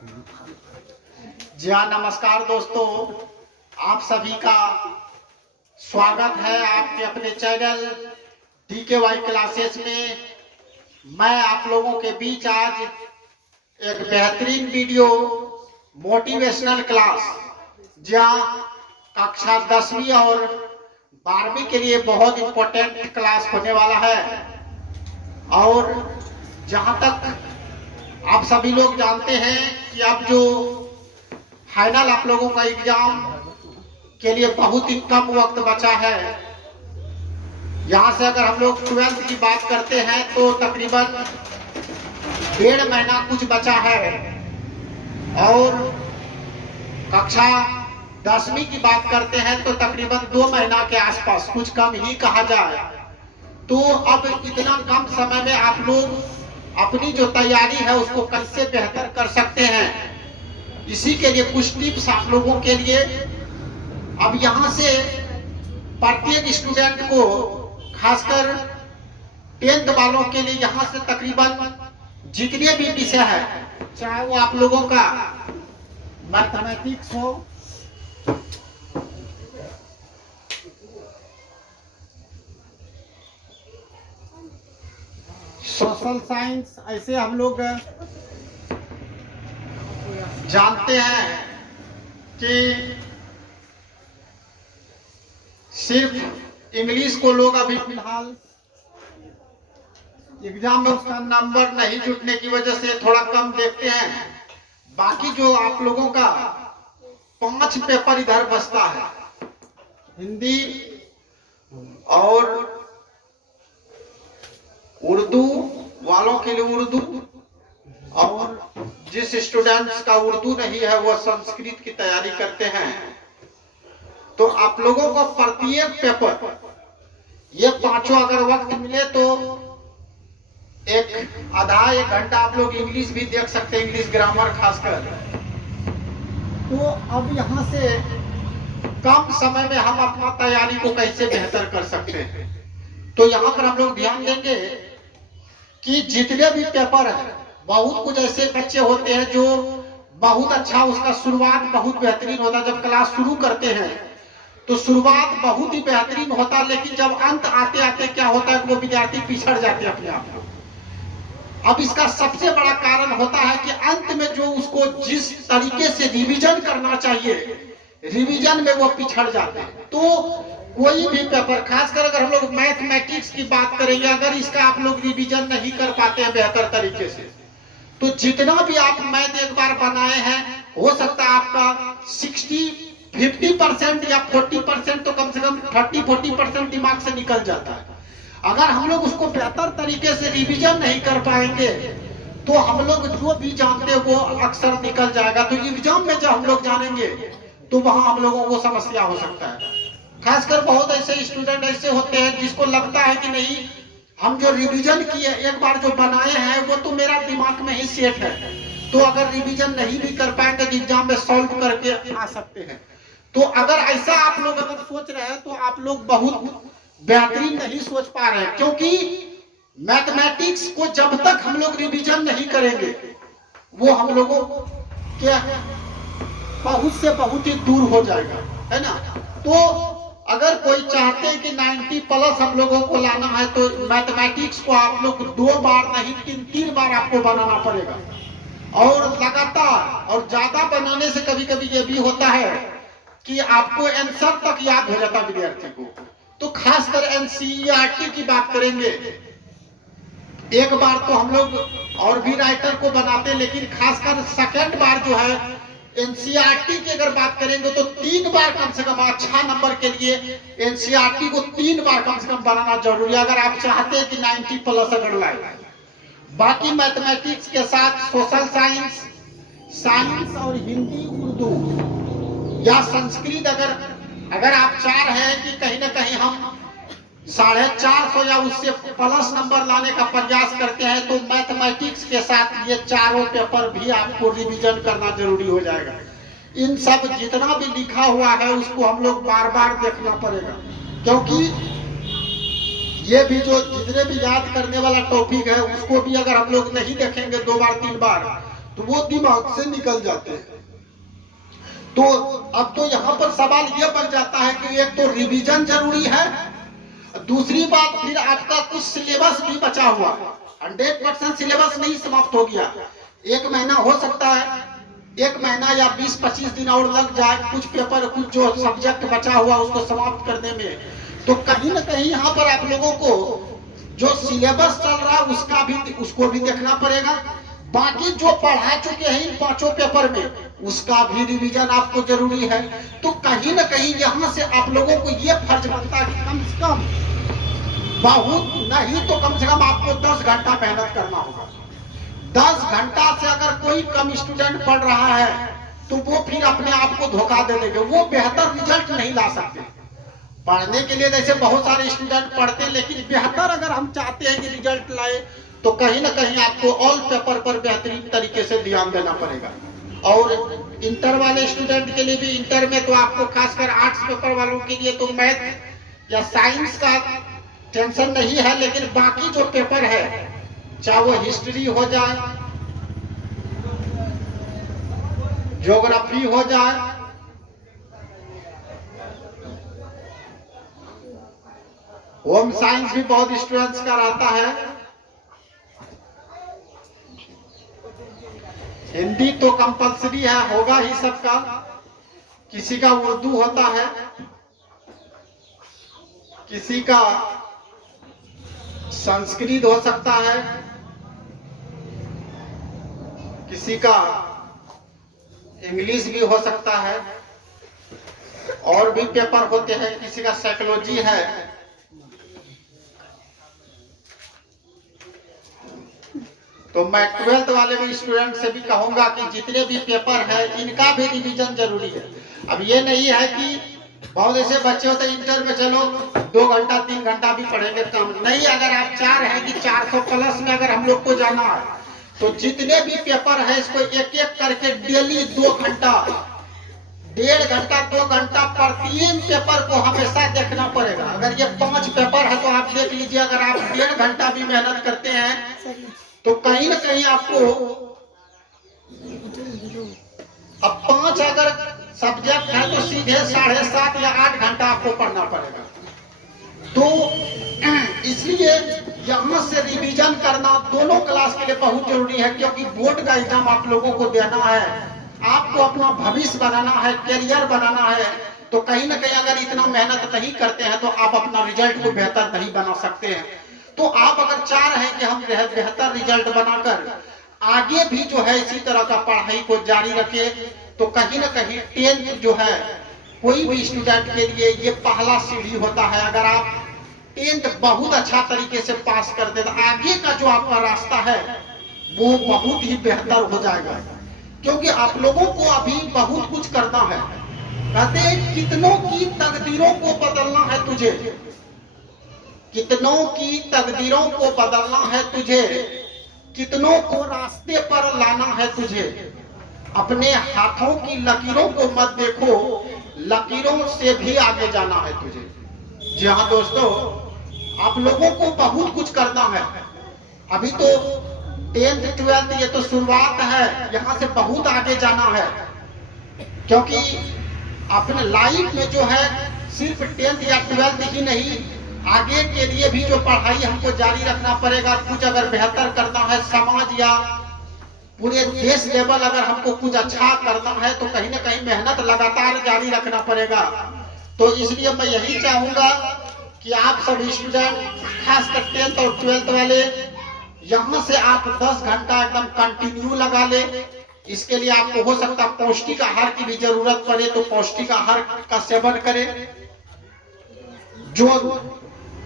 जी हाँ, नमस्कार दोस्तों। आप सभी का स्वागत है आपके अपने चैनल DKY क्लासेस में। मैं आप लोगों के बीच आज एक बेहतरीन वीडियो मोटिवेशनल क्लास, जहाँ कक्षा 10वीं और 12वीं के लिए बहुत इम्पोर्टेंट क्लास होने वाला है। और जहाँ तक आप सभी लोग जानते हैं कि अब जो फाइनल आप लोगों का एग्जाम के लिए बहुत ही कम वक्त बचा है। यहाँ से अगर हम लोग 12th की बात करते हैं तो तकरीबन 1.5 महीना कुछ बचा है, और कक्षा 10वीं की बात करते हैं तो तकरीबन 2 महीना के आसपास, कुछ कम ही कहा जाए। तो अब इतना कम समय में आप लोग अपनी जो तैयारी है उसको कैसे बेहतर कर सकते हैं, इसी के लिए कुछ टिप्स आप लोगों के लिए। अब यहाँ से प्रत्येक स्टूडेंट को, खासकर 10th वालों के लिए, यहाँ से तकरीबन जितने भी विषय है, चाहे वो आप लोगों का मैथमेटिक्स हो, सोशल साइंस, ऐसे हम लोग जानते हैं कि सिर्फ इंग्लिश को लोग अभी फिलहाल एग्जाम में उसका नंबर नहीं जुटने की वजह से थोड़ा कम देखते हैं। बाकी जो आप लोगों का 5 पेपर इधर बचता है, हिंदी और उर्दू वालों के लिए उर्दू, और जिस स्टूडेंट्स का उर्दू नहीं है वो संस्कृत की तैयारी करते हैं। तो आप लोगों को प्रत्येक पेपर, ये पांचों अगर वक्त मिले तो आधा एक घंटा आप लोग इंग्लिश भी देख सकते हैं, इंग्लिश ग्रामर खासकर। तो अब यहाँ से कम समय में हम अपना तैयारी को कैसे बेहतर कर सकते हैं, तो यहाँ पर हम लोग ध्यान देंगे कि जितने भी पेपर है, बहुत कुछ ऐसे बच्चे होते हैं जो बहुत अच्छा, उसका शुरुआत बहुत बेहतरीन होता है। जब क्लास शुरू करते हैं तो शुरुआत बहुत ही बेहतरीन होता है, लेकिन जब अंत आते आते क्या होता है, वो विद्यार्थी पिछड़ जाते हैं अपने आप को। अब इसका सबसे बड़ा कारण होता है कि अंत में जो उसको जिस तरीके से रिवीजन करना चाहिए, रिवीजन में वो पिछड़ जाते हैं। तो कोई भी पेपर, खासकर अगर हम लोग मैथमेटिक्स की बात करेंगे, अगर इसका आप लोग रिवीजन नहीं कर पाते हैं बेहतर तरीके से, तो जितना भी आप मैथ एक बार बनाए हैं, हो सकता है आपका 50% या 40%, तो कम से कम 30-40% दिमाग से निकल जाता है। अगर हम लोग उसको बेहतर तरीके से रिवीजन नहीं कर पाएंगे तो हम लोग जो भी जानते हैं वो अक्सर निकल जाएगा। तो एग्जाम में जब हम लोग जानेंगे तो वहां हम लोगों को समस्या हो सकता है। खासकर बहुत ऐसे स्टूडेंट ऐसे होते हैं जिसको लगता है कि नहीं, हम जो रिवीजन किए, एक बार जो बनाए हैं वो तो मेरा दिमाग में ही सेट है, तो अगर रिवीजन नहीं भी कर पाएंगे तो एग्जाम में सॉल्व करके आ सकते हैं। तो अगर ऐसा आप लोग अगर सोच रहे हैं तो आप लोग बहुत बेहतरीन नहीं सोच पा रहे हैं, क्योंकि मैथमेटिक्स को जब तक हम लोग रिवीजन नहीं करेंगे वो हम लोगों के बहुत से बहुत ही दूर हो जाएगा, है ना। तो अगर कोई चाहते हैं कि 90+ हम लोगों को लाना है तो मैथमेटिक्स को आप लोग 2 बार नहीं 3 बार आपको बनाना पड़ेगा, और लगातार। और ज्यादा बनाने से कभी कभी ये भी होता है कि आपको आंसर तक याद हो जाता विद्यार्थी को। तो खासकर NCERT की बात करेंगे, एक बार तो हम लोग और भी राइटर को बनाते, लेकिन खासकर सेकंड बार जो है NCERT की अगर बात करेंगे तो 3 बार कम से कम, अच्छा नंबर के लिए NCERT को 3 बार कम से कम बनाना जरूरी है, अगर आप चाहते हैं कि 90+ अगर लाए। बाकी मैथमेटिक्स के साथ सोशल साइंस, साइंस और हिंदी, उर्दू या संस्कृत, अगर आप चाह रहे हैं कि कहीं ना कहीं हम 450 या उससे प्लस नंबर लाने का प्रयास करते हैं, तो मैथमेटिक्स के साथ ये चारों पेपर भी आपको रिवीजन करना जरूरी हो जाएगा। इन सब जितना भी लिखा हुआ है उसको हम लोग बार बार देखना पड़ेगा, क्योंकि ये भी जो जितने भी याद करने वाला टॉपिक है उसको भी अगर हम लोग नहीं देखेंगे 2 बार 3 बार, तो वो दिमाग से निकल जाते हैं। तो अब तो यहाँ पर सवाल ये बन जाता है कि एक तो रिवीजन जरूरी है, दूसरी बात फिर आपका कुछ सिलेबस भी बचा हुआ है। 100% सिलेबस नहीं समाप्त हो गया, 1 महीना हो सकता है, 1 महीना या 20-25 दिन और लग जाए कुछ पेपर, कुछ जो सब्जेक्ट बचा हुआ उसको समाप्त करने में। तो कहीं ना कहीं यहाँ पर आप लोगों को जो सिलेबस चल रहा है उसको भी देखना पड़ेगा। बाकी जो पढ़ा चुके हैं इन 5 पेपर में उसका भी रिवीजन आपको जरूरी है। तो कहीं ना कहीं यहाँ से आप लोगों को ये फर्ज बनता है कि कम से कम, बहुत नहीं तो कम से कम आपको 10 घंटा मेहनत करना होगा। 10 घंटा से अगर कोई कम स्टूडेंट पढ़ रहा है तो वो फिर अपने आप को धोखा दे देंगे, वो बेहतर रिजल्ट नहीं ला सकते। पढ़ने के लिए जैसे बहुत सारे स्टूडेंट पढ़ते हैं, लेकिन बेहतर अगर हम चाहते हैं कि रिजल्ट लाए तो कहीं ना कहीं आपको ऑल पेपर पर बेहतरीन तरीके से ध्यान देना पड़ेगा। और इंटर वाले स्टूडेंट के लिए भी, इंटर में तो आपको खासकर आर्ट्स पेपर वालों के लिए तो मैथ या साइंस का टेंशन नहीं है, लेकिन बाकी जो पेपर है चाहे वो हिस्ट्री हो जाए, ज्योग्राफी हो जाए, होम साइंस भी बहुत स्टूडेंट्स का रहता है, हिंदी तो कंपलसरी है, होगा ही सबका, किसी का उर्दू होता है, किसी का संस्कृत हो सकता है, किसी का इंग्लिश भी हो सकता है, और भी पेपर होते हैं, किसी का साइकोलॉजी है। तो मैं 12th वाले भी स्टूडेंट से भी कहूंगा कि जितने भी पेपर है इनका भी रिवीजन जरूरी है। अब ये नहीं है कि बहुत ऐसे बच्चे होते हैं इंटर में चलो 2 घंटा 3 घंटा भी पढ़ेंगे कम नहीं। अगर आप 4 हैं कि 400 प्लस में अगर हम लोग को जाना है तो जितने भी पेपर है इसको एक एक करके डेली 2 घंटा, 1.5 घंटा 2 घंटा प्रत्येक पेपर को हमेशा देखना पड़ेगा। अगर ये 5 पेपर है तो आप देख लीजिए, अगर आप 1.5 घंटा भी मेहनत करते हैं तो कहीं ना कहीं आपको, अब 5 अगर सब्जेक्ट है तो सीधे 7.5 या 8 घंटा आपको पढ़ना पड़ेगा। तो इसलिए यहाँ से रिवीजन करना दोनों क्लास के लिए बहुत जरूरी है, क्योंकि बोर्ड का एग्जाम आप लोगों को देना है, आपको अपना भविष्य बनाना है, करियर बनाना है। तो कहीं ना कहीं अगर इतना मेहनत नहीं करते हैं तो आप अपना रिजल्ट को बेहतर नहीं बना सकते हैं। तो आप अगर चाह रहे हैं कि हम बेहतर रिजल्ट बनाकर आगे भी जो है इसी तरह का पढ़ाई को जारी रखे, तो कहीं ना कहीं 10th जो है कोई भी स्टूडेंट के लिए ये पहला सीढ़ी होता है। अगर आप 10th बहुत अच्छा तरीके से पास कर दे तो आगे का जो आपका रास्ता है वो बहुत ही बेहतर हो जाएगा, क्योंकि आप लोगों को अभी बहुत कुछ करना है। कहते हैं कितनों की तकदीरों को बदलना है तुझे, कितनों की तकदीरों को बदलना है तुझे, कितनों को रास्ते पर लाना है तुझे। अपने हाथों की लकीरों को मत देखो, लकीरों से भी आगे जाना है तुझे। जी हाँ दोस्तों, आप लोगों को बहुत कुछ करना है। अभी तो 10th 12th ये तो शुरुआत है, यहाँ से बहुत आगे जाना है, क्योंकि अपने लाइफ में जो है सिर्फ 10th या 12th ही नहीं, आगे के लिए भी जो पढ़ाई हमको जारी रखना पड़ेगा। कुछ अगर बेहतर करना है समाज या पूरे देश लेवल अगर हमको कुछ अच्छा करना है तो कहीं ना कहीं मेहनत लगातार जारी रखना पड़ेगा। तो इसलिए मैं यही चाहूंगा कि आप सभी स्टूडेंट, खासकर 10th और 12th वाले, यहाँ से आप 10 घंटा एकदम कंटिन्यू लगा ले। इसके लिए आपको हो सकता है पौष्टिक आहार की भी जरूरत पड़े, तो पौष्टिक आहार का सेवन करें। जो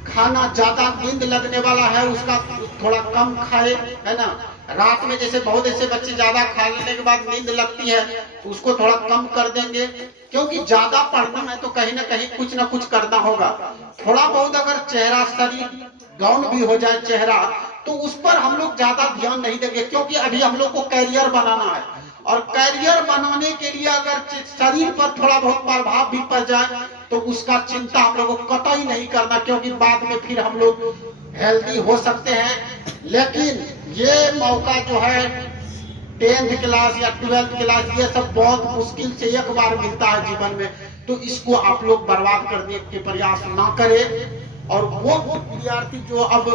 खाना ज्यादा नींद लगने वाला है उसका थोड़ा कम खाए, है ना। रात में जैसे बहुत ऐसे बच्चे ज्यादा खा लेने के बाद नींद लगती है तो उसको थोड़ा कम कर देंगे, क्योंकि ज्यादा पढ़ना है तो कहीं ना कहीं कुछ ना कुछ करना होगा। थोड़ा बहुत अगर चेहरा, शरीर डाउन भी हो जाए चेहरा, तो उस पर हम लोग ज्यादा ध्यान नहीं देंगे, क्योंकि अभी हम लोग को कैरियर बनाना है। और कैरियर बनाने के लिए अगर शरीर पर थोड़ा बहुत प्रभाव भी पड़ जाए तो उसका चिंता हम लोगों को कतई नहीं करना, क्योंकि बाद में फिर हम लोग हेल्दी हो सकते हैं। लेकिन ये मौका जो है 10th क्लास या 12th क्लास ये सब बहुत मुश्किल से एक बार मिलता है जीवन में, तो इसको आप लोग बर्बाद करने के प्रयास ना करें। और वो विद्यार्थी जो अब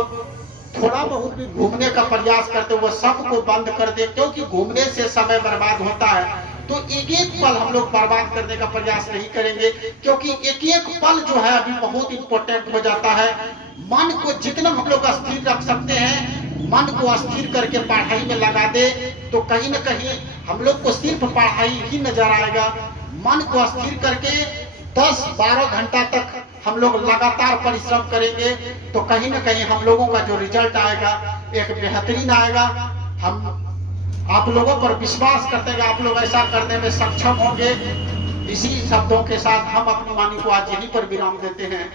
थोड़ा बहुत भी घूमने का प्रयास करते वो सबको बंद कर दे, क्योंकि घूमने से समय बर्बाद होता है। तो एक एक पल हम लोग बर्बाद करने का प्रयास नहीं करेंगे, क्योंकि एक एक पल जो है अभी बहुत इंपॉर्टेंट हो जाता है। मन को जितना हम लोग स्थिर रख सकते हैं, मन को स्थिर करके पढ़ाई में लगा दे, तो कहीं ना कहीं हम लोग को सिर्फ पढ़ाई ही नजर आएगा। मन को स्थिर करके 10-12 घंटा तक हम लोग लगातार परिश्रम करेंगे, तो कहीं ना कहीं हम लोगों का जो रिजल्ट आएगा एक बेहतरीन आएगा। हम आप लोगों पर विश्वास करते हैं, आप लोग ऐसा करने में सक्षम होंगे। इसी शब्दों के साथ हम अपनी वाणी को आज यहीं पर विराम देते हैं।